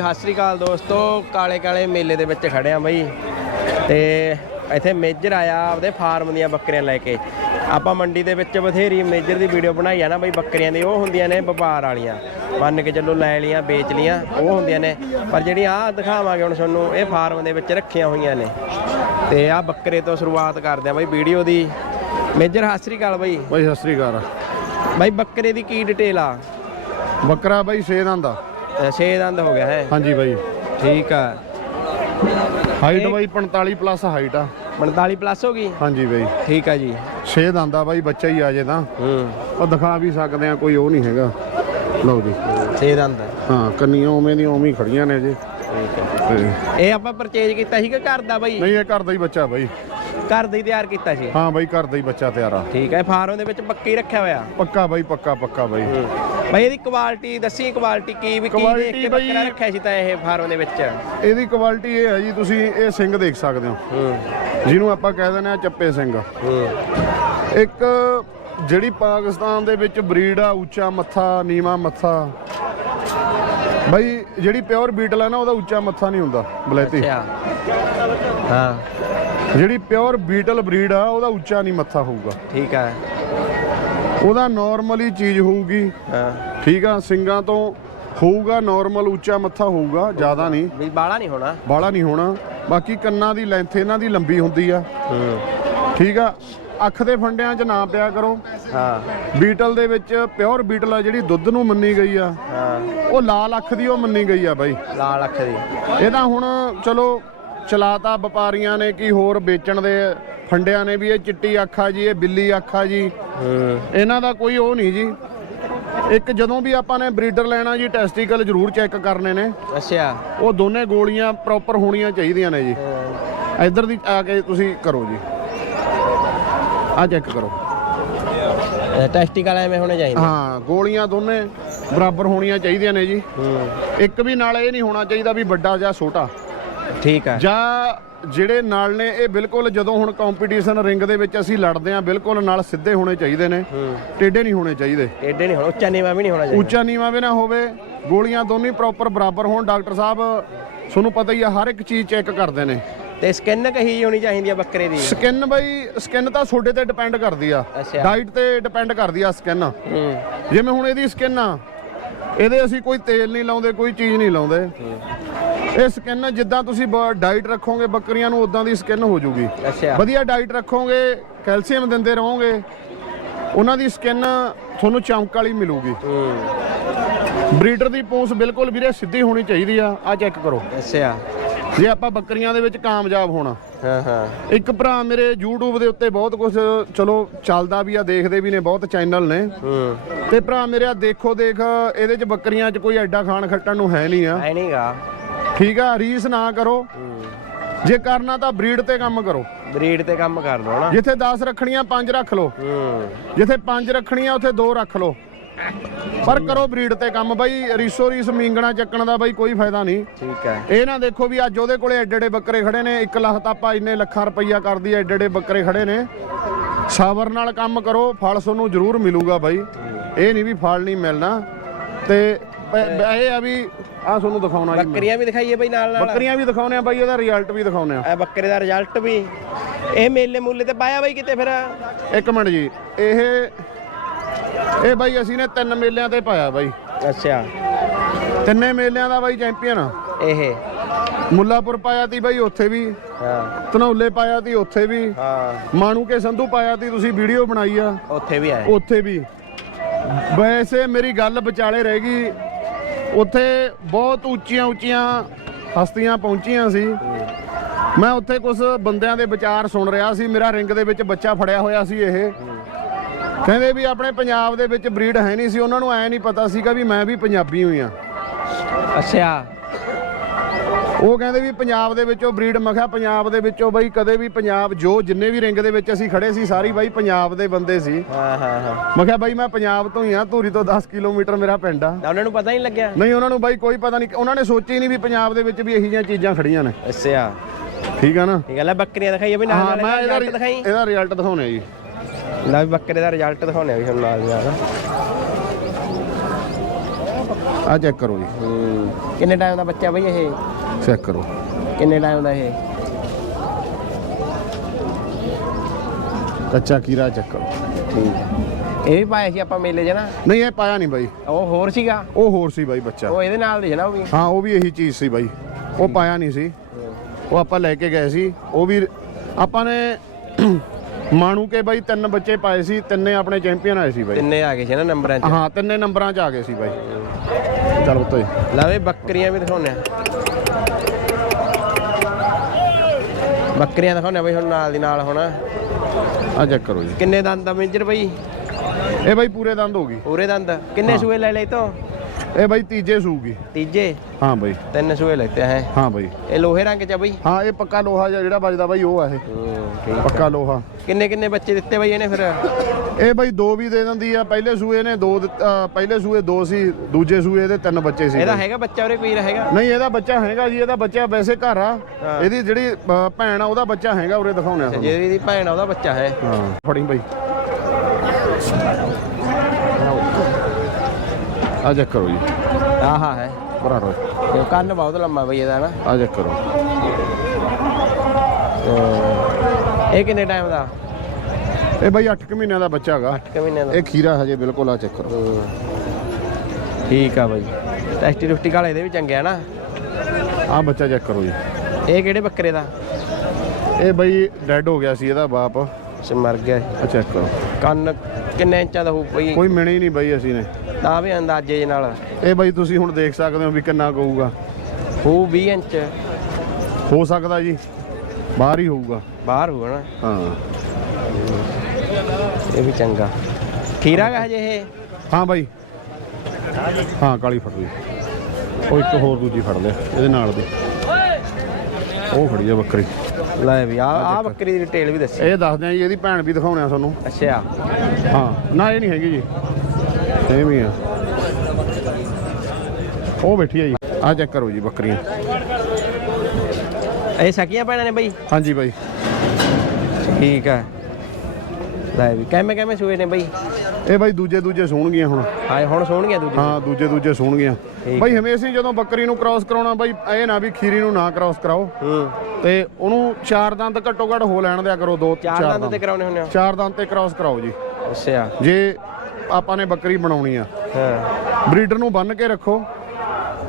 ਸਤਿ ਸ੍ਰੀ ਅਕਾਲ ਦੋਸਤੋ ਕਾਲੇ ਕਾਲੇ ਮੇਲੇ ਦੇ ਵਿੱਚ ਖੜੇ ਆ ਬਈ। ਤੇ ਇੱਥੇ ਮੇਜਰ ਆਇਆ ਆਪਦੇ ਫਾਰਮ ਦੀਆਂ ਬੱਕਰੀਆਂ ਲੈ ਕੇ। ਆਪਾਂ ਮੰਡੀ ਦੇ ਵਿੱਚ ਬਥੇਰੀ ਮੇਜਰ ਦੀ ਵੀਡੀਓ ਬਣਾਈ ਆ ਨਾ ਬਈ ਬੱਕਰੀਆਂ ਦੀ ਉਹ ਹੁੰਦੀਆਂ ਨੇ ਵਪਾਰ ਵਾਲੀਆਂ। ਮੰਨ ਕੇ ਚੱਲੋ ਲੈ ਲੀਆਂ ਵੇਚ ਲੀਆਂ ਉਹ ਹੁੰਦੀਆਂ ਨੇ। ਪਰ ਜਿਹੜੀ ਆਹ ਦਿਖਾਵਾਂਗੇ ਹੁਣ ਤੁਹਾਨੂੰ ਇਹ ਫਾਰਮ ਦੇ ਵਿੱਚ ਰੱਖੀਆਂ ਹੋਈਆਂ ਨੇ। ਤੇ ਆਹ ਬੱਕਰੇ ਤੋਂ ਸ਼ੁਰੂਆਤ ਕਰਦੇ ਆ ਬਈ ਵੀਡੀਓ ਦੀ। ਮੇਜਰ ਸਤਿ ਸ੍ਰੀ ਅਕਾਲ ਬਈ। ਬਾਈ ਸਤਿ ਸ੍ਰੀ ਅਕਾਲ। ਬਈ ਬੱਕਰੇ ਦੀ ਕੀ ਡਿਟੇਲ ਆ? ਬੱਕਰਾ ਬਾਈ ਛੇ ਦੰਦ ਦਾ ਅ, ਛੇ ਦੰਦ ਹੋ ਗਿਆ ਹੈ। ਹਾਂਜੀ ਬਾਈ। ਠੀਕ ਆ। ਹਾਈਟ ਬਾਈ 45 ਪਲੱਸ ਹਾਈਟ ਆ। 45 ਪਲੱਸ ਹੋ ਗਈ? ਹਾਂਜੀ ਬਾਈ। ਠੀਕ ਆ ਜੀ। ਛੇ ਦੰਦ ਦਾ ਬਾਈ ਬੱਚਾ ਹੀ ਆ ਜੇ ਤਾਂ। ਹੂੰ। ਉਹ ਦਿਖਾ ਵੀ ਸਕਦੇ ਆ ਕੋਈ ਉਹ ਨਹੀਂ ਹੈਗਾ। ਲਓ ਜੀ। ਛੇ ਦੰਦ। ਹਾਂ ਕੰਨੀਆਂ ਉਵੇਂ ਦੀਆਂ ਉਵੇਂ ਖੜੀਆਂ ਨੇ ਜੀ। ਇਹ ਆਪਾਂ ਪਰਚੇਜ ਕੀਤਾ ਸੀਗਾ ਘਰ ਦਾ ਬਾਈ? ਨਹੀਂ ਇਹ ਘਰ ਦਾ ਹੀ ਬੱਚਾ ਬਾਈ। ਘਰ ਦਾ ਹੀ ਤਿਆਰ ਕੀਤਾ ਸੀ? ਹਾਂ ਬਾਈ ਘਰ ਦਾ ਹੀ ਬੱਚਾ ਤਿਆਰ ਆ। ਠੀਕ ਹੈ ਫਾਰਮ ਦੇ ਵਿੱਚ ਪੱਕੀ ਰੱਖਿਆ ਹੋਇਆ? ਪੱਕਾ ਬਾਈ ਪੱਕਾ ਪੱਕਾ ਬਾਈ। ਬਾਈ ਇਹਦੀ ਕੁਆਲਿਟੀ ਦੱਸੀ ਕੁਆਲਿਟੀ ਕੀ ਵੀ ਕੀ Quality ਦੇਖ ਕੇ ਬੱਕਰਾ ਰੱਖਿਆ ਸੀ ਤਾਂ ਇਹ ਫਾਰਮ ਦੇ ਵਿੱਚ। ਇਹਦੀ ਕੁਆਲਿਟੀ ਇਹ ਹੈ ਜੀ ਤੁਸੀਂ ਇਹ ਸਿੰਘ ਦੇਖ ਸਕਦੇ ਹੋ। ਹੂੰ। ਜਿਹਨੂੰ ਆਪਾਂ ਕਹਿ ਦਿੰਦੇ ਆ ਚੱਪੇ ਸਿੰਘ। ਇੱਕ ਜਿਹੜੀ ਪਾਕਿਸਤਾਨ ਦੇ ਵਿੱਚ ਬਰੀਡ ਆ ਉੱਚਾ ਮੱਥਾ ਨੀਵਾ ਮੱਥਾ। ਬਾਈ ਜਿਹੜੀ ਪਿਓਰ ਬੀਟਲ ਆ ਨਾ ਉਹਦਾ ਉੱਚਾ ਮੱਥਾ ਨਹੀਂ ਹੁੰਦਾ ਬਲੈਤੀ। ਅੱਛਾ। ਹਾਂ। ਜਿਹੜੀ ਪਿਓਰ ਬੀਟਲ ਬਰੀਡ ਆ ਉਹਦਾ ਉੱਚਾ ਨਹੀਂ ਮੱਥਾ ਹੋਊਗਾ। ਠੀਕ ਹੈ ਉਹਦਾ ਨਾਰਮਲੀ ਚੀਜ਼ ਹੋਊਗੀ। ਹਾਂ। ਠੀਕ ਆ ਸਿੰਘਾਂ ਤੋਂ ਹੋਊਗਾ ਨਾਰਮਲ ਉੱਚਾ ਮੱਥਾ ਹੋਊਗਾ ਜ਼ਿਆਦਾ ਨਹੀਂ। ਵੀ ਬਾਲਾ ਨਹੀਂ ਹੋਣਾ। ਬਾਹਲਾ ਨਹੀਂ ਹੋਣਾ। ਬਾਕੀ ਕੰਨਾਂ ਦੀ ਲੈਂਥ ਇਹਨਾਂ ਦੀ ਲੰਬੀ ਹੁੰਦੀ ਆ। ਹੂੰ। ਠੀਕ ਆ ਅੱਖ ਦੇ ਫੰਡਿਆਂ 'ਚ ਨਾ ਪਿਆ ਕਰੋ। ਹਾਂ। ਬੀਟਲ ਦੇ ਵਿੱਚ ਪਿਓਰ ਬੀਟਲ ਆ ਜਿਹੜੀ ਦੁੱਧ ਨੂੰ ਮੰਨੀ ਗਈ ਆ। ਹਾਂ। ਉਹ ਲਾਲ ਅੱਖ ਦੀ ਉਹ ਮੰਨੀ ਗਈ ਆ ਬਾਈ। ਲਾਲ ਅੱਖ ਦੀ। ਇਹ ਤਾਂ ਹੁਣ ਚਲੋ ਚਲਾਤਾ ਵਪਾਰੀਆਂ ਨੇ ਕੀ ਹੋਰ ਵੇਚਣ ਦੇ ਫੰਡਿਆਂ ਨੇ ਵੀ ਇਹ ਚਿੱਟੀ ਅੱਖ ਆ ਜੀ ਇਹ ਬਿੱਲੀ ਅੱਖ ਆ ਜੀ ਇਹਨਾਂ ਦਾ ਕੋਈ ਉਹ ਨਹੀਂ ਜੀ। ਇੱਕ ਜਦੋਂ ਵੀ ਆਪਾਂ ਨੇ ਬਰੀਡਰ ਲੈਣਾ ਜੀ ਟੈਸਟੀਕਲ ਜ਼ਰੂਰ ਚੈੱਕ ਕਰਨੇ ਨੇ। ਅੱਛਾ। ਉਹ ਦੋਨੇ ਗੋਲੀਆਂ ਪ੍ਰੋਪਰ ਹੋਣੀਆਂ ਚਾਹੀਦੀਆਂ ਨੇ ਜੀ। ਇੱਧਰ ਦੀ ਆ ਕੇ ਤੁਸੀਂ ਕਰੋ ਜੀ। ਆ ਚੈੱਕ ਕਰੋ। ਟੈਸਟੀਕਲ ਐਵੇਂ ਹੋਣੇ ਚਾਹੀਦੇ। ਹਾਂ ਗੋਲੀਆਂ ਦੋਨੇ ਬਰਾਬਰ ਹੋਣੀਆਂ ਚਾਹੀਦੀਆਂ ਨੇ ਜੀ। ਇੱਕ ਵੀ ਨਾਲ ਇਹ ਨਹੀਂ ਹੋਣਾ ਚਾਹੀਦਾ ਵੀ ਵੱਡਾ ਜਾਂ ਛੋਟਾ। ਠੀਕ ਹੈ ਜਾਂ ਜਿਹੜੇ ਨਾਲ ਨੇ ਇਹ ਬਿਲਕੁਲ ਜਦੋਂ ਹੁਣ ਕੰਪੀਟੀਸ਼ਨ ਰਿੰਗ ਦੇ ਵਿੱਚ ਅਸੀਂ ਲੜਦੇ ਆਂ ਬਿਲਕੁਲ ਨਾਲ ਸਿੱਧੇ ਹੋਣੇ ਚਾਹੀਦੇ ਨੇ। ਟੇਢੇ ਨਹੀਂ ਹੋਣੇ ਚਾਹੀਦੇ। ਏਡੇ ਨਹੀਂ ਹੋਣਾ ਉੱਚਾ ਨੀਵਾ ਵੀ ਨਹੀਂ ਹੋਣਾ ਚਾਹੀਦਾ। ਉੱਚਾ ਨੀਵਾਂ ਵੀ ਨਾ ਹੋਵੇ ਗੋਲੀਆਂ ਦੋਨੇ ਪ੍ਰੋਪਰ ਬਰਾਬਰ ਹੋਣ। ਡਾਕਟਰ ਸਾਹਿਬ ਤੁਹਾਨੂੰ ਪਤਾ ਹੀ ਆ ਹਰ ਇੱਕ ਚੀਜ਼ ਚੈੱਕ ਕਰਦੇ ਨੇ। ਤੇ ਸਕਿਨ ਕਹੀ ਹੋਣੀ ਚਾਹੀਦੀ ਆ ਬੱਕਰੇ ਦੀ? ਸਕਿਨ ਬਈ ਸਕਿਨ ਤਾਂ ਤੁਹਾਡੇ ਤੇ ਡਿਪੈਂਡ ਕਰਦੀ ਆ। ਡਾਈਟ ਤੇ ਡਿਪੈਂਡ ਕਰਦੀ ਆ ਸਕਿਨ ਹੂੰ। ਜਿਵੇਂ ਹੁਣ ਇਹਦੀ ਸਕਿਨ ਆ ਇਹਦੇ ਅਸੀਂ ਕੋਈ ਤੇਲ ਨਹੀਂ ਲਾਉਂਦੇ ਕੋਈ ਚੀਜ਼ ਨਹੀਂ ਲਾਉਂਦੇ। ਇਹ ਸਕਿਨ ਜਿੱਦਾਂ ਤੁਸੀਂ ਡਾਈਟ ਰੱਖੋਗੇ ਬੱਕਰੀਆਂ ਨੂੰ ਉਦਾਂ ਦੀ ਸਕਿਨ ਹੋ ਜਾਊਗੀ ਅੱਛਾ। ਵਧੀਆ ਡਾਈਟ ਰੱਖੋਗੇ ਕੈਲਸ਼ੀਅਮ ਦਿੰਦੇ ਰਹੋਗੇ ਉਹਨਾਂ ਦੀ ਸਕਿਨ ਤੁਹਾਨੂੰ ਚਮਕ ਵਾਲੀ ਮਿਲੂਗੀ। ਹੂੰ। ਬਰੀਡਰ ਦੀ ਪੂੰਛ ਬਿਲਕੁਲ ਵੀਰੇ ਸਿੱਧੀ ਹੋਣੀ ਚਾਹੀਦੀ ਆ ਆ ਚੈੱਕ ਕਰੋ। ਅੱਛਾ। ਜੇ ਆਪਾਂ ਬੱਕਰੀਆਂ ਦੇ ਵਿੱਚ ਕਾਮਯਾਬ ਹੋਣਾ। ਹਾਂ ਹਾਂ। ਇੱਕ ਭਰਾ ਮੇਰੇ YouTube ਦੇ ਉੱਤੇ ਬਹੁਤ ਕੁਝ ਚਲੋ ਚੱਲਦਾ ਵੀ ਆ ਦੇਖਦੇ ਵੀ ਨੇ ਬਹੁਤ ਚੈਨਲ ਨੇ। ਹੂੰ। ਤੇ ਭਰਾ ਮੇਰੇ ਆ ਦੇਖੋ ਦੇਖ ਇਹਦੇ ਚ ਬੱਕਰੀਆਂ ਚ ਕੋਈ ਐਡਾ ਖਾਣ ਖੱਟਣ ਨੂੰ ਹੈ ਨਹੀਂ ਆ। ਐ ਨਹੀਂਗਾ ਠੀਕ ਆ ਰੀਸ ਨਾ ਕਰੋ। ਜੇ ਕਰਨਾ ਤਾਂ ਬਰੀਡ ਤੇ ਕੰਮ ਕਰੋ। ਬਰੀਡ ਤੇ ਕੰਮ ਕਰ ਲਓ ਨਾ। ਜਿੱਥੇ 10 ਰੱਖਣੀਆਂ 5 ਰੱਖ ਲਓ। ਜਿੱਥੇ 5 ਰੱਖਣੀਆਂ ਉੱਥੇ 2 ਰੱਖ ਲਓ। ਪਰ ਕਰੋ ਬਰੀਡ ਤੇ ਕੰਮ। ਬਾਈ ਰੀਸੋ ਰੀਸ ਮੀਂਗਣਾ ਚੱਕਣ ਦਾ ਬਾਈ ਕੋਈ ਫਾਇਦਾ ਨਹੀਂ। ਠੀਕ ਹੈ ਇਹ ਨਾ ਦੇਖੋ ਵੀ ਅੱਜ ਉਹਦੇ ਕੋਲੇ ਐਡੇ ਐਡੇ ਬੱਕਰੇ ਖੜੇ ਨੇ। 1 ਲੱਖ ਤਾਂ ਆਪਾਂ ਇੰਨੇ ਲੱਖਾਂ ਰੁਪਈਆ ਕਰਦੀ ਐਡੇ ਐਡੇ ਬੱਕਰੇ ਖੜੇ ਨੇ। ਸਬਰ ਨਾਲ ਕੰਮ ਕਰੋ ਫਲ ਤੁਹਾਨੂੰ ਜ਼ਰੂਰ ਮਿਲੂਗਾ ਬਾਈ। ਇਹ ਨਹੀਂ ਵੀ ਫਲ ਨਹੀਂ ਮਿਲਣਾ। ਤੇ ਪ- ਇਹ ਆ ਵੀ ਆ ਤੁਹਾਨੂੰ ਦਿਖਾਉਣਾ ਜੀ ਮੈਂ। ਬੱਕਰੀਆਂ ਵੀ ਦਿਖਾਈਏ ਬਈ ਨਾਲ ਨਾਲ। ਬੱਕਰੀਆਂ ਵੀ ਦਿਖਾਉਣੇ ਆ ਬਾਈ ਇਹਦਾ ਰਿਜ਼ਲਟ ਵੀ ਦਿਖਾਉਣੇ ਆ। ਇਹ ਬੱਕਰੇ ਦਾ ਰਿਜ਼ਲਟ ਵੀ। ਇਹ ਮੇਲੇ ਮੂਲੇ ਤੇ ਪਾਇਆ ਬਈ ਕਿਤੇ ਫਿਰ? ਇੱਕ ਮਿੰਟ ਜੀ ਇਹ ਇਹ ਬਾਈ ਅਸੀਂ ਨੇ ਤਿੰਨ ਮੇਲਿਆਂ ਤੇ ਪਾਇਆ ਬਾਈ। ਅੱਛਾ। ਤਿੰਨੇ ਮੇਲਿਆਂ ਦਾ ਬਾਈ ਚੈਂਪੀਅਨ ਆ। ਇਹ। ਮੁੱਲਾਪੁਰ ਪਾਇਆ ਤੀ ਬਾਈ ਉੱਥੇ ਵੀ। ਹਾਂ। ਧਨੌਲੇ ਪਾਇਆ ਤੀ ਉੱਥੇ ਵੀ। ਹਾਂ। ਮਾਣੂ ਕੇ ਸੰਧੂ ਪਾਇਆ ਤੀ ਤੁਸੀਂ ਵੀਡੀਓ ਬਣਾਈ ਆ। ਉੱਥੇ ਵੀ ਆਏ। ਉੱਥੇ ਵੀ। ਵੈਸੇ ਮੇਰੀ ਗੱਲ ਵਿਚਾਲੇ ਰਹਿ ਗਈ ਉੱਥੇ ਬਹੁਤ ਉੱਚੀਆਂ ਉੱਚੀਆਂ ਹਸਤੀਆਂ ਪਹੁੰਚੀਆਂ ਸੀ। ਮੈਂ ਉੱਥੇ ਕੁਝ ਬੰਦਿਆਂ ਦੇ ਵਿਚਾਰ ਸੁਣ ਰਿਹਾ ਸੀ। ਮੇਰਾ ਰਿੰਗ ਦੇ ਵਿੱਚ ਬੱਚਾ ਫੜਿਆ ਹੋਇਆ ਸੀ ਇਹ। ਕਹਿੰਦੇ ਵੀ ਆਪਣੇ ਪੰਜਾਬ ਦੇ ਵਿੱਚ ਬਰੀਡ ਹੈ ਨਹੀਂ ਸੀ। ਉਹਨਾਂ ਨੂੰ ਐ ਨਹੀਂ ਪਤਾ ਸੀਗਾ ਵੀ ਮੈਂ ਵੀ ਪੰਜਾਬੀ ਹੋਈ ਆ ਅੱਛਾ। ਉਹ ਕਹਿੰਦੇ ਵੀ ਪੰਜਾਬ ਦੇ ਵਿੱਚੋਂ ਬਰੀਡ ਮਖਿਆ ਪੰਜਾਬ ਦੇ ਵਿੱਚੋਂ ਬਈ ਕਦੇ ਵੀ ਪੰਜਾਬ ਜੋ ਜਿੰਨੇ ਵੀ ਰਿੰਗ ਦੇ ਵਿੱਚ ਅਸੀਂ ਖੜੇ ਸੀ ਸਾਰੀ ਬਾਈ ਪੰਜਾਬ ਦੇ ਬੰਦੇ ਸੀ। ਹਾਂ ਹਾਂ ਹਾਂ। ਮੈਂ ਕਿਹਾ ਬਾਈ ਮੈਂ ਪੰਜਾਬ ਤੋਂ ਹੀ ਆ ਧੂਰੀ ਤੋਂ 10 ਕਿਲੋਮੀਟਰ ਮੇਰਾ ਪਿੰਡ ਆ। ਉਹਨਾਂ ਨੂੰ ਪਤਾ ਹੀ ਨਹੀਂ ਲੱਗਿਆ। ਨਹੀਂ ਉਹਨਾਂ ਨੂੰ ਬਾਈ ਕੋਈ ਪਤਾ ਨਹੀਂ ਉਹਨਾਂ ਨੇ ਸੋਚਿਆ ਹੀ ਨਹੀਂ ਵੀ ਪੰਜਾਬ ਦੇ ਵਿੱਚ ਵੀ ਇਹੋ ਜਿਹੀਆਂ ਚੀਜ਼ਾਂ ਖੜੀਆਂ ਨੇ। ਅੱਛਾ। ਠੀਕ ਆ ਨਾ? ਠੀਕ ਲੈ ਬੱਕਰੀਆਂ ਦਿਖਾਈਏ ਬਈ ਨਾਲ ਨਾਲ ਮੈਂ ਇਹਦਾ ਦਿਖਾਈ। ਇਹਦਾ ਰਿਜ਼ਲਟ ਦਿਖਾਉਣੇ ਜੀ। ਲੈ ਵੀ ਬੱਕਰੇ ਦਾ ਰਿਜ਼ਲਟ ਦਿਖਾਉਣੇ ਵੀ ਹੁਣ ਨਾਲ ਨਾਲ ਆ ਚੈੱਕ ਕਰੋ ਜੀ। ਕਿੰਨੇ ਟਾਈਮ ਦਾ ਬੱਚਾ ਬਈ ਇਹ? ਚੈੱਕ ਕਰੋ। ਕਿੰਨੇ ਟਾਈਮ ਦਾ ਇਹ? ਕੱਚਾ ਕੀਰਾ ਚੈੱਕ ਕਰੋ। ਠੀਕ ਹੈ। ਇਹ ਵੀ ਪਾਇਆ ਸੀ ਆਪਾਂ ਮੇਲੇ 'ਚ ਨਾ? ਨਹੀਂ ਇਹ ਪਾਇਆ ਨਹੀਂ ਬਾਈ। ਉਹ ਹੋਰ ਸੀਗਾ? ਉਹ ਹੋਰ ਸੀ ਬਾਈ ਬੱਚਾ। ਉਹ ਇਹਦੇ ਨਾਲ ਦੇ ਨਾ ਉਹ ਵੀ? ਹਾਂ ਉਹ ਵੀ ਇਹੀ ਚੀਜ਼ ਸੀ ਬਾਈ। ਉਹ ਪਾਇਆ ਨਹੀਂ ਸੀ। ਉਹ ਆਪਾਂ ਲੈ ਕੇ ਗਏ ਸੀ। ਉਹ ਵੀ ਆਪਾਂ ਨੇ ਮਾਣੂ ਕੇ ਬਾਈ ਤਿੰਨ ਬੱਚੇ ਪਾਏ ਸੀ। ਤਿੰਨੇ ਆਪਣੇ ਚੈਂਪੀਅਨ ਆਏ ਸੀ ਬਾਈ। ਤਿੰਨੇ ਆ ਗਏ ਸੀ ਨਾ ਨੰਬਰਾਂ 'ਚ? ਹਾਂ ਤਿੰਨੇ ਨੰਬਰਾਂ 'ਚ ਆ ਗਏ ਸੀ ਬਾਈ। ਚਲ ਉੱਤੇ ਲਵੇ ਬੱਕਰੀਆਂ ਵੀ ਦਿਖਾਉਣੇ ਆ। ਬੱਕਰੀਆਂ ਦਿਖਾਉਣੇ ਬਈ ਹੁਣ ਨਾਲ ਦੀ ਨਾਲ ਹੁਣ। ਆ ਚੈੱਕ ਕਰੋ ਜੀ। ਕਿੰਨੇ ਦੰਦ ਆ ਮੇਜਰ ਬਈ? ਇਹ ਬਾਈ ਪੂਰੇ ਦੰਦ ਹੋ ਗਈ ਪੂਰੇ ਦੰਦ। ਕਿੰਨੇ ਸੂਏ ਲੈ ਲਏ ਤੋਂ? ਇਹ ਬਾਈ ਤੀਜੇ ਸੂਗੀ। ਤੀਜੇ? ਹਾਂ ਬਾਈ। ਤਿੰਨ ਸੂਏ ਲੈਤੇ ਹੈ? ਹਾਂ ਬਾਈ। ਇਹ ਲੋਹੇ ਰੰਗ 'ਚ ਆ ਬਈ? ਹਾਂ ਇਹ ਪੱਕਾ ਲੋਹਾ ਜਿਹਾ ਜਿਹੜਾ ਵੱਜਦਾ ਬਾਈ ਉਹ ਆ ਇਹ। ਪੱਕਾ ਲੋਹਾ। ਕਿੰਨੇ ਕਿੰਨੇ ਬੱਚੇ ਦਿੱਤੇ ਬਈ ਇਹਨੇ ਫਿਰ? ਇਹ ਬਾਈ ਦੋ ਵੀ ਦੇ ਦਿੰਦੀ ਆ ਪਹਿਲੇ ਸੂਏ ਨੇ ਦੋ ਪਹਿਲੇ ਸੂਏ ਦੋ ਸੀ ਦੂਜੇ ਸੂਏ ਇਹਦੇ ਤਿੰਨ ਬੱਚੇ ਸੀ ਇਹਦਾ। ਹੈਗਾ ਬੱਚਾ ਉਰੇ ਕੋਈ ਹੈਗਾ ਨਹੀਂ ਇਹਦਾ ਬੱਚਾ ਹੈਗਾ ਜੀ ਇਹਦਾ ਬੱਚਾ ਵੈਸੇ ਘਰ ਆ। ਇਹਦੀ ਜਿਹੜੀ ਭੈਣ ਆ ਉਹਦਾ ਬੱਚਾ ਹੈਗਾ ਉਰੇ ਦਿਖਾਉਣੇ ਜਿਹਦੀ ਦੀ ਭੈਣ ਆ ਉਹਦਾ ਬੱਚਾ ਹੈ। ਹਾਂ ਫੜੀ ਬਾਈ। ਆ ਚੈੱਕ ਕਰੋ ਜੀ। ਆਹਾ ਹੈ ਭਰਾ ਰੋ। ਤੇ ਕੰਨ ਬਹੁਤ ਲੰਮਾ ਬਈ ਇਹਦਾ ਨਾ। ਆ ਚੈੱਕ ਕਰੋ। ਇਹ ਕਿੰਨੇ ਟਾਈਮ ਦਾ? ਇਹ ਬਾਈ 8 ਮਹੀਨਿਆਂ ਦਾ ਬੱਚਾ ਹੈਗਾ। 8 ਮਹੀਨੇ ਦਾ। ਇਹ ਖੀਰਾ ਹਜੇ ਬਿਲਕੁਲ ਆ ਚੈੱਕ ਕਰੋ। ਠੀਕ ਆ ਬਈ। ਟੈਸਟੀ ਰੁਸਟੀ ਕਾਲੇ ਦੇ ਵੀ ਚੰਗੇ ਆ ਨਾ। ਆ ਬੱਚਾ ਚੈੱਕ ਕਰੋ ਜੀ। ਇਹ ਕਿਹੜੇ ਬੱਕਰੇ ਦਾ? ਇਹ ਬਾਈ ਡੈੱਡ ਹੋ ਗਿਆ ਸੀ ਇਹਦਾ ਬਾਪ। ਸ ਮਰ ਗਿਆ ਆ ਚੈੱਕ ਕਰੋ। ਕੰਨ ਕਿੰਨੇ ਇੰਚਾਂ ਦਾ ਹੋਊ ਬਈ? ਕੋਈ ਮਿਣੇ ਨਹੀਂ ਬਾਈ ਅਸੀਂ ਨੇ। ਤਾਂ ਵੀ ਅੰਦਾਜ਼ੇ ਨਾਲ। ਇਹ ਬਾਈ ਤੁਸੀਂ ਹੁਣ ਦੇਖ ਸਕਦੇ ਹੋ ਵੀ ਕਿੰਨਾ ਕਹੂਗਾ। ਹੋਊ 20 ਇੰਚ। ਹੋ ਸਕਦਾ ਜੀ। ਬਾਹਰ ਹੀ ਹੋਊਗਾ। ਬਾਹਰ ਹੋਊਗਾ ਨਾ? ਹਾਂ। ਇਹ ਵੀ ਚੰਗਾ। ਖੀਰਾ ਗਾ ਹਜੇ ਇਹ? ਹਾਂ ਬਾਈ। ਹਾਂ ਕਾਲੀ ਫੜ ਲਈ। ਉਹ ਇੱਕ ਹੋਰ ਦੂਜੀ ਫੜ ਲਿਆ ਇਹਦੇ ਨਾਲ ਦੀ। ਉਹ ਖੜੀ ਆ ਬੱਕਰੀ। ਲੈ ਵੀ ਆ ਆ ਬੱਕਰੀ ਦੀ ਡਿਟੇਲ ਵੀ ਦੱਸੀ। ਇਹ ਦੱਸਦੇ ਆ ਜੀ ਇਹਦੀ ਭੈਣ ਵੀ ਦਿਖਾਉਣੇ ਆ ਤੁਹਾਨੂੰ। ਅੱਛਾ। ਹਾਂ ਨਾ ਇਹ ਨਹੀਂ ਹੈਗੀ ਜੀ। ਸੇਮ ਹੀ ਆ। ਉਹ ਬੈਠੀ ਆ ਜੀ। ਆ ਚੈੱਕ ਕਰੋ ਜੀ ਬੱਕਰੀਆਂ। ਇਹ ਸਕੀਆਂ ਭੈਣਾਂ ਨੇ ਬਈ? ਹਾਂਜੀ ਬਾਈ। ਠੀਕ ਆ। ਲੈ ਵੀ। ਕਿਵੇਂ ਕਿਵੇਂ ਸੂਏ ਨੇ ਬਈ? ਇਹ ਬਾਈ ਦੂਜੇ ਦੂਜੇ ਸੋਣਗੀਆਂ ਹੁਣ। ਹਾਏ ਹੁਣ ਸੋਹਣਗੀਆਂ ਦੂਜੀ? ਹਾਂ ਦੂਜੇ ਦੂਜੇ ਸੋਣਗੀਆਂ। ਬਾਈ ਹਮੇਸ਼ਾ ਹੀ ਜਦੋਂ ਬੱਕਰੀ ਨੂੰ ਕ੍ਰਾਸ ਕਰਾਉਣਾ ਬਾਈ ਇਹ ਨਾ ਵੀ ਖੀਰੀ ਨੂੰ ਨਾ ਕ੍ਰਾਸ ਕਰਾਓ। ਹੂੰ। ਤੇ ਉਹਨੂੰ ਚਾਰ ਦੰਦ ਘੱਟੋ ਘੱਟ ਹੋ ਲੈਣ ਦਿਆ ਕਰੋ ਦੋ ਚਾਰ ਦੰਦ ਤੇ ਕਰਾਉਣੇ ਹੁੰਦੇ ਆ? ਚਾਰ ਦੰਦ ਤੇ ਕ੍ਰਾਸ ਕਰਾਓ ਜੀ। ਅੱਛਾ। ਜੇ ਆਪਾਂ ਨੇ ਬੱਕਰੀ ਬਣਾਉਣੀ ਆ। ਹਾਂ। ਬਰੀਡਰ ਨੂੰ ਬੰਨ ਕੇ ਰੱਖੋ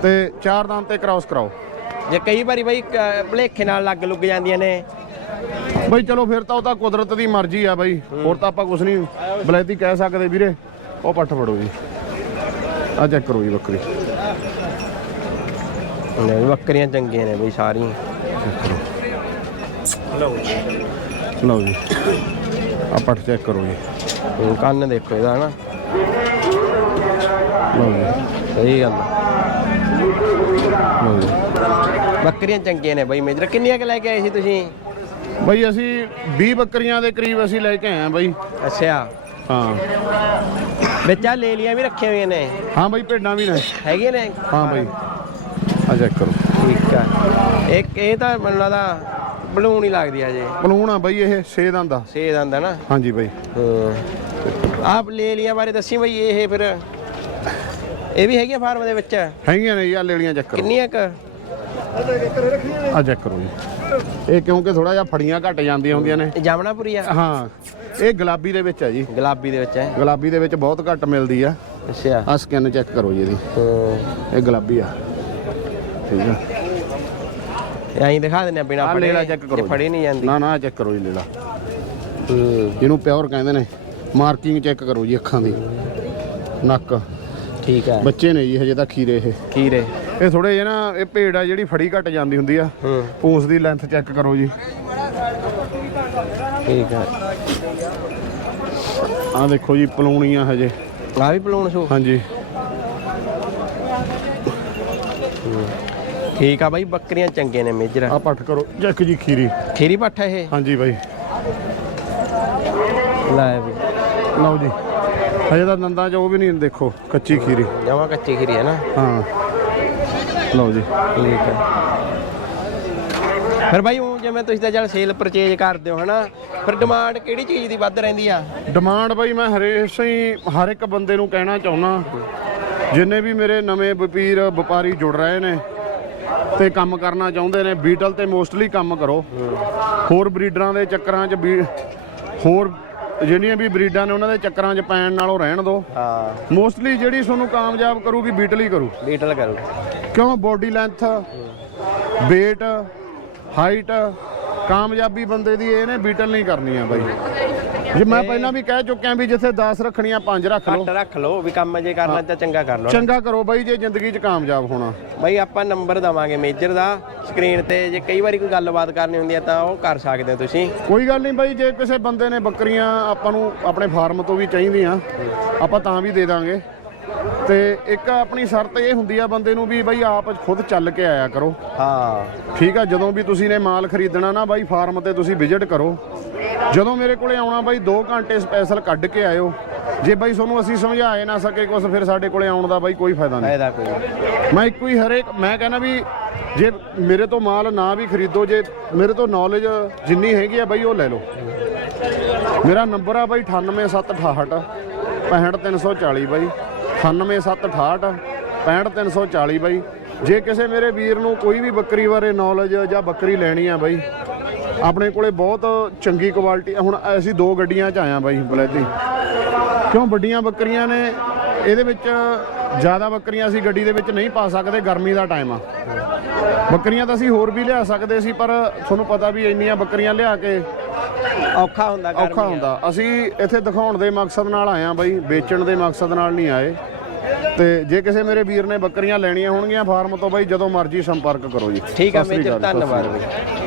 ਤੇ ਚਾਰ ਦੰਦ ਤੇ ਕ੍ਰਾਸ ਕਰਾਓ। ਜੇ ਕਈ ਵਾਰੀ ਬਈ ਭੁਲੇਖੇ ਨਾਲ ਲੱਗ ਲੁੱਗ ਜਾਂਦੀਆਂ ਨੇ। ਬਈ ਚਲੋ ਫਿਰ ਤਾਂ ਉਹ ਤਾਂ ਕੁਦਰਤ ਦੀ ਮਰਜ਼ੀ ਆ ਬਾਈ। ਹੋਰ ਤਾਂ ਆਪਾਂ ਕੁਝ ਨਹੀਂ ਬਲੈਤੀ ਕਹਿ ਸਕਦੇ ਵੀਰੇ। ਉਹ ਪੱਠ ਫੜੋ ਜੀ। ਆ ਚੈੱਕ ਕਰੋ ਜੀ ਬੱਕਰੀ। ਨਹੀਂ ਬੱਕਰੀਆਂ ਚੰਗੀਆਂ ਨੇ ਬਈ ਸਾਰੀਆਂ। ਲਓ ਜੀ। ਆ ਪੱਠ ਚੈੱਕ ਕਰੋ ਜੀ। ਕੰਨ ਦੇਖੋ ਇਹਦਾ ਹਨਾ। ਲਓ ਜੀ। ਸਹੀ ਗੱਲ। ਲਓ ਜੀ। ਬੱਕਰੀਆਂ ਚੰਗੀਆਂ ਨੇ ਬਈ ਮੇਜਰ। ਕਿੰਨੀਆਂ ਕ ਲੈ ਕੇ ਆਏ ਸੀ ਤੁਸੀਂ? ਬਈ ਅਸੀਂ 20 ਬੱਕਰੀਆਂ ਦੇ ਕਰੀਬ ਅਸੀਂ ਲੈ ਕੇ ਆਏ ਆ ਬਈ। ਅੱਛਾ। ਹਾਂ। ਵਿੱਚ ਆ ਲੈ ਲੀਆਂ ਵੀ ਰੱਖੀਆਂ ਹੋਈਆਂ ਨੇ। ਹਾਂ ਬਈ ਭੇਡਾਂ ਵੀ ਨੇ। ਹੈਗੀਆਂ ਨੇ? ਹਾਂ ਬਈ। ਆ ਚੈੱਕ ਕਰੋ। ਠੀਕ ਆ। ਇੱਕ ਇਹ ਤਾਂ ਮੈਨੂੰ ਲੱਗਦਾ ਬਲੂਨ ਹੀ ਲੱਗਦੀ ਆ ਜੇ ਪਲੂਣ ਆ ਬਈ ਇਹ 6 ਦੰਦ ਦਾ ਛੇ ਦੰਦ ਆ ਨਾ? ਹਾਂਜੀ ਬਈ। ਹਾਂ। ਆਪ ਲੈ ਲੀਆਂ ਬਾਰੇ ਦੱਸੀ ਬਈ ਇਹ ਫਿਰ। ਇਹ ਵੀ ਹੈਗੀਆਂ ਫਾਰਮ ਦੇ ਵਿੱਚ? ਹੈਗੀਆਂ ਨੇ ਜੀ ਆ ਲੇਲੀਆਂ ਚੈੱਕ ਕਰੋ। ਕਿੰਨੀਆਂ ਕ? ਆ ਚੈੱਕ ਕਰੋ ਜੀ। ਇਹ ਕਿਉਂਕਿ ਥੋੜਾ ਜਿਹਾ ਫੜੀਆਂ ਘਟ ਜਾਂਦੀਆਂ ਹੁੰਦੀਆਂ ਨੇ। ਜਾਮਣਾਪੁਰੀ ਆ? ਹਾਂ ਇਹ ਗੁਲਾਬੀ ਦੇ ਵਿੱਚ ਹੈ ਜੀ। ਗੁਲਾਬੀ ਦੇ ਵਿੱਚ ਹੈ ਗੁਲਾਬੀ ਦੇ ਵਿੱਚ ਬਹੁਤ ਘੱਟ ਮਿਲਦੀ ਆ। ਅੱਛਾ। ਆ ਸਕਿਨ ਚੈੱਕ ਕਰੋ ਜੀ ਇਹਦੀ। ਹਾਂ। ਇਹ ਗੁਲਾਬੀ ਆ। ਠੀਕ ਆ। ਇਹ ਐਂ ਦਿਖਾ ਦਿੰਦੇ ਆ ਬਿਨਾ ਆ ਫੜੇ ਲੇਲਾ ਚੈੱਕ ਕਰੋ ਇਹ ਜੀ। ਫੜੀ ਨਹੀਂ ਜਾਂਦੀ। ਨਾ ਨਾ ਚੈੱਕ ਕਰੋ ਜੀ ਲੇਲਾ ਹੂੰ। ਜਿਹਨੂੰ ਪਿਓਰ ਕਹਿੰਦੇ ਨੇ। ਮਾਰਕਿੰਗ ਚੈੱਕ ਕਰੋ ਜੀ ਅੱਖਾਂ ਦੀ। ਨੱਕ। ਠੀਕ ਹੈ ਬੱਚੇ ਨੇ ਜੀ ਹਜੇ ਤਾਂ ਖੀਰੇ ਇਹ। ਕੀਰੇ ਇਹ ਥੋੜੇ ਜਿਹੇ ਨਾ ਇਹ ਭੇਡ ਆ ਜਿਹੜੀ ਫੜੀ ਘਟ ਜਾਂਦੀ ਹੁੰਦੀ ਆ। ਪੂੰਛ ਦੀ ਲੈਂਥ ਚੈੱਕ ਕਰੋ ਜੀ। ਠੀਕ ਹੈ ਆ ਦੇਖੋ ਜੀ ਪਲੂਣੀਆਂ ਹਜੇ। ਆ ਵੀ ਪਲੂਣ ਸੂ? ਹਾਂਜੀ। ਠੀਕ ਆ ਬਾਈ ਬੱਕਰੀਆਂ ਚੰਗੇ ਨੇ ਮੇਜਰ। ਆ ਪੱਠ ਕਰੋ। ਚੈੱਕ ਜੀ ਖੀਰੀ। ਖੀਰੀ ਪੱਠ ਇਹ? ਹਾਂਜੀ ਬਾਈ। ਲੈ ਵੀ। ਲਓ ਜੀ। ਹਜੇ ਤਾਂ ਦੰਦਾਂ 'ਚ ਉਹ ਵੀ ਨਹੀਂ ਦੇਖੋ ਕੱਚੀ ਖੀਰੀ। ਜਮਾ ਕੱਚੀ ਖੀਰੀ ਹੈ ਨਾ? ਹਾਂ। ਲਓ ਜੀ। ਠੀਕ ਹੈ। ਫਿਰ ਬਾਈ ਉਹ ਜਿਵੇਂ ਤੁਸੀਂ ਤਾਂ ਚੱਲ ਸੇਲ ਪਰਚੇਜ ਕਰਦੇ ਹੋ ਹਨਾ? ਫਿਰ ਡਿਮਾਂਡ ਕਿਹੜੀ ਚੀਜ਼ ਦੀ ਵੱਧ ਰਹਿੰਦੀ ਆ? ਡਿਮਾਂਡ ਬਾਈ ਮੈਂ ਹਰੇਕ ਹੀ ਹਰ ਇੱਕ ਬੰਦੇ ਨੂੰ ਕਹਿਣਾ ਚਾਹੁੰਦਾ ਜਿੰਨੇ ਵੀ ਮੇਰੇ ਨਵੇਂ ਵਪੀਰ ਵਪਾਰੀ ਜੁੜ ਰਹੇ ਨੇ ਤੇ ਕੰਮ ਕਰਨਾ ਚਾਹੁੰਦੇ ਨੇ ਬੀਟਲ ਤੇ ਮੋਸਟਲੀ ਕੰਮ ਕਰੋ। ਹੋਰ ਬਰੀਡਰਾਂ ਦੇ ਚੱਕਰਾਂ 'ਚ ਹੋਰ ਜਿਹੜੀਆਂ ਵੀ ਬਰੀਡਾਂ ਨੇ ਉਹਨਾਂ ਦੇ ਚੱਕਰਾਂ 'ਚ ਪੈਣ ਨਾਲੋਂ ਰਹਿਣ ਦਿਓ ਹਾਂ। ਮੋਸਟਲੀ ਜਿਹੜੀ ਤੁਹਾਨੂੰ ਕਾਮਯਾਬ ਕਰੂਗੀ ਬੀਟਲ ਹੀ ਕਰੂ। ਬੀਟਲ ਕਰੂ। ਕਿਉਂ? ਬੋਡੀ ਲੈਂਥ weight ਹਾਈਟ ਕਾਮਯਾਬੀ ਬੰਦੇ ਦੀ ਇਹ ਨੇ ਬੀਟਲ ਨਹੀਂ ਕਰਨੀ ਆ ਬਾਈ। ਜੇ ਮੈਂ ਪਹਿਲਾਂ ਵੀ ਕਹਿ ਚੁੱਕਿਆ ਵੀ ਜਿੱਥੇ 10 ਰੱਖਣੀਆਂ 5 ਰੱਖ ਲਓ। ਘੱਟ ਰੱਖ ਲਓ ਵੀ ਕੰਮ ਜੇ ਕਰਨਾ ਤਾਂ ਚੰਗਾ ਕਰ ਲਓ ਚੰਗਾ ਕਰੋ ਬਾਈ ਜੇ ਜ਼ਿੰਦਗੀ 'ਚ ਕਾਮਯਾਬ ਹੋਣਾ। ਬਾਈ ਆਪਾਂ ਨੰਬਰ ਦਵਾਂਗੇ ਮੇਜਰ ਦਾ। ਸਕਰੀਨ ਤੇ ਜੇ ਕਈ ਵਾਰੀ ਕੋਈ ਗੱਲਬਾਤ ਕਰਨੀ ਹੁੰਦੀ ਹੈ ਤਾਂ ਉਹ ਕਰ ਸਕਦੇ ਹੋ ਤੁਸੀਂ। ਕੋਈ ਗੱਲ ਨਹੀਂ ਬਾਈ ਜੇ ਕਿਸੇ ਬੰਦੇ ਨੇ ਬੱਕਰੀਆਂ ਆਪਾਂ ਨੂੰ ਆਪਣੇ ਫਾਰਮ ਤੋਂ ਵੀ ਚਾਹੀਦੀਆਂ ਆਪਾਂ ਤਾਂ ਵੀ ਦੇ ਦਾਂਗੇ। ਤੇ ਇੱਕ ਆਪਣੀ ਸ਼ਰਤ ਇਹ ਹੁੰਦੀ ਆ ਬੰਦੇ ਨੂੰ ਵੀ ਬਾਈ ਆਪ ਖੁਦ ਚੱਲ ਕੇ ਆਇਆ ਕਰੋ। ਹਾਂ। ਠੀਕ ਆ ਜਦੋਂ ਵੀ ਤੁਸੀਂ ਨੇ ਮਾਲ ਖਰੀਦਣਾ ਨਾ ਬਾਈ ਫਾਰਮ ਤੇ ਤੁਸੀਂ ਵਿਜ਼ਿਟ ਕਰੋ। ਜਦੋਂ ਮੇਰੇ ਕੋਲੇ ਆਉਣਾ ਬਾਈ 2 ਘੰਟੇ ਸਪੈਸ਼ਲ ਕੱਢ ਕੇ ਆਇਓ। ਜੇ ਬਾਈ ਤੁਹਾਨੂੰ ਅਸੀਂ ਸਮਝਾਏ ਨਾ ਸਕੇ ਕੁਝ ਫਿਰ ਸਾਡੇ ਕੋਲੇ ਆਉਣ ਦਾ ਬਾਈ ਕੋਈ ਫਾਇਦਾ ਨਹੀਂ। ਫਾਇਦਾ ਕੋਈ। ਮੈਂ ਇੱਕੋ ਹੀ ਹਰੇਕ ਮੈਂ ਕਹਿੰਦਾ ਵੀ ਜੇ ਮੇਰੇ ਤੋਂ ਮਾਲ ਨਾ ਵੀ ਖਰੀਦੋ ਜੇ ਮੇਰੇ ਤੋਂ ਨੌਲੇਜ ਜਿੰਨੀ ਹੈਗੀ ਆ ਬਾਈ ਉਹ ਲੈ ਲਓ। ਮੇਰਾ ਨੰਬਰ ਆ ਬਾਈ 98768 65340 ਬਾਈ। 98768 65340 ਬਾਈ। ਜੇ ਕਿਸੇ ਮੇਰੇ ਵੀਰ ਨੂੰ ਕੋਈ ਵੀ ਬੱਕਰੀ ਬਾਰੇ ਨੌਲੇਜ ਜਾਂ ਬੱਕਰੀ ਲੈਣੀ ਆ ਬਾਈ, ਆਪਣੇ ਕੋਲੇ ਬਹੁਤ ਚੰਗੀ ਕੁਆਲਿਟੀ ਹੁਣ ਅਸੀਂ ਦੋ ਗੱਡੀਆਂ 'ਚ ਆਇਆ ਬਾਈ ਬਲੈਦੀ। ਕਿਉਂ ਵੱਡੀਆਂ ਬੱਕਰੀਆਂ ਨੇ? ਇਹਦੇ ਵਿੱਚ ਜ਼ਿਆਦਾ ਬੱਕਰੀਆਂ ਅਸੀਂ ਗੱਡੀ ਦੇ ਵਿੱਚ ਨਹੀਂ ਪਾ ਸਕਦੇ ਗਰਮੀ ਦਾ ਟਾਈਮ ਆ। ਬੱਕਰੀਆਂ ਤਾਂ ਅਸੀਂ ਹੋਰ ਵੀ ਲਿਆ ਸਕਦੇ ਸੀ ਪਰ ਤੁਹਾਨੂੰ ਪਤਾ ਵੀ ਇੰਨੀਆਂ ਬੱਕਰੀਆਂ ਲਿਆ ਕੇ ਔਖਾ ਹੁੰਦਾ। ਔਖਾ ਹੁੰਦਾ। ਅਸੀਂ ਇੱਥੇ ਦਿਖਾਉਣ ਦੇ ਮਕਸਦ ਨਾਲ ਆਏ ਆ ਬਾਈ ਵੇਚਣ ਦੇ ਮਕਸਦ ਨਾਲ ਨਹੀਂ ਆਏ। ਤੇ ਜੇ ਕਿਸੇ ਮੇਰੇ ਵੀਰ ਨੇ ਬੱਕਰੀਆਂ ਲੈਣੀਆਂ ਹੋਣਗੀਆਂ ਫਾਰਮ ਤੋਂ ਬਾਈ ਜਦੋਂ ਮਰਜ਼ੀ ਸੰਪਰਕ ਕਰੋ ਜੀ। ਠੀਕ ਆ ਮੇਜਰ ਧੰਨਵਾਦ। ਬਾਈ।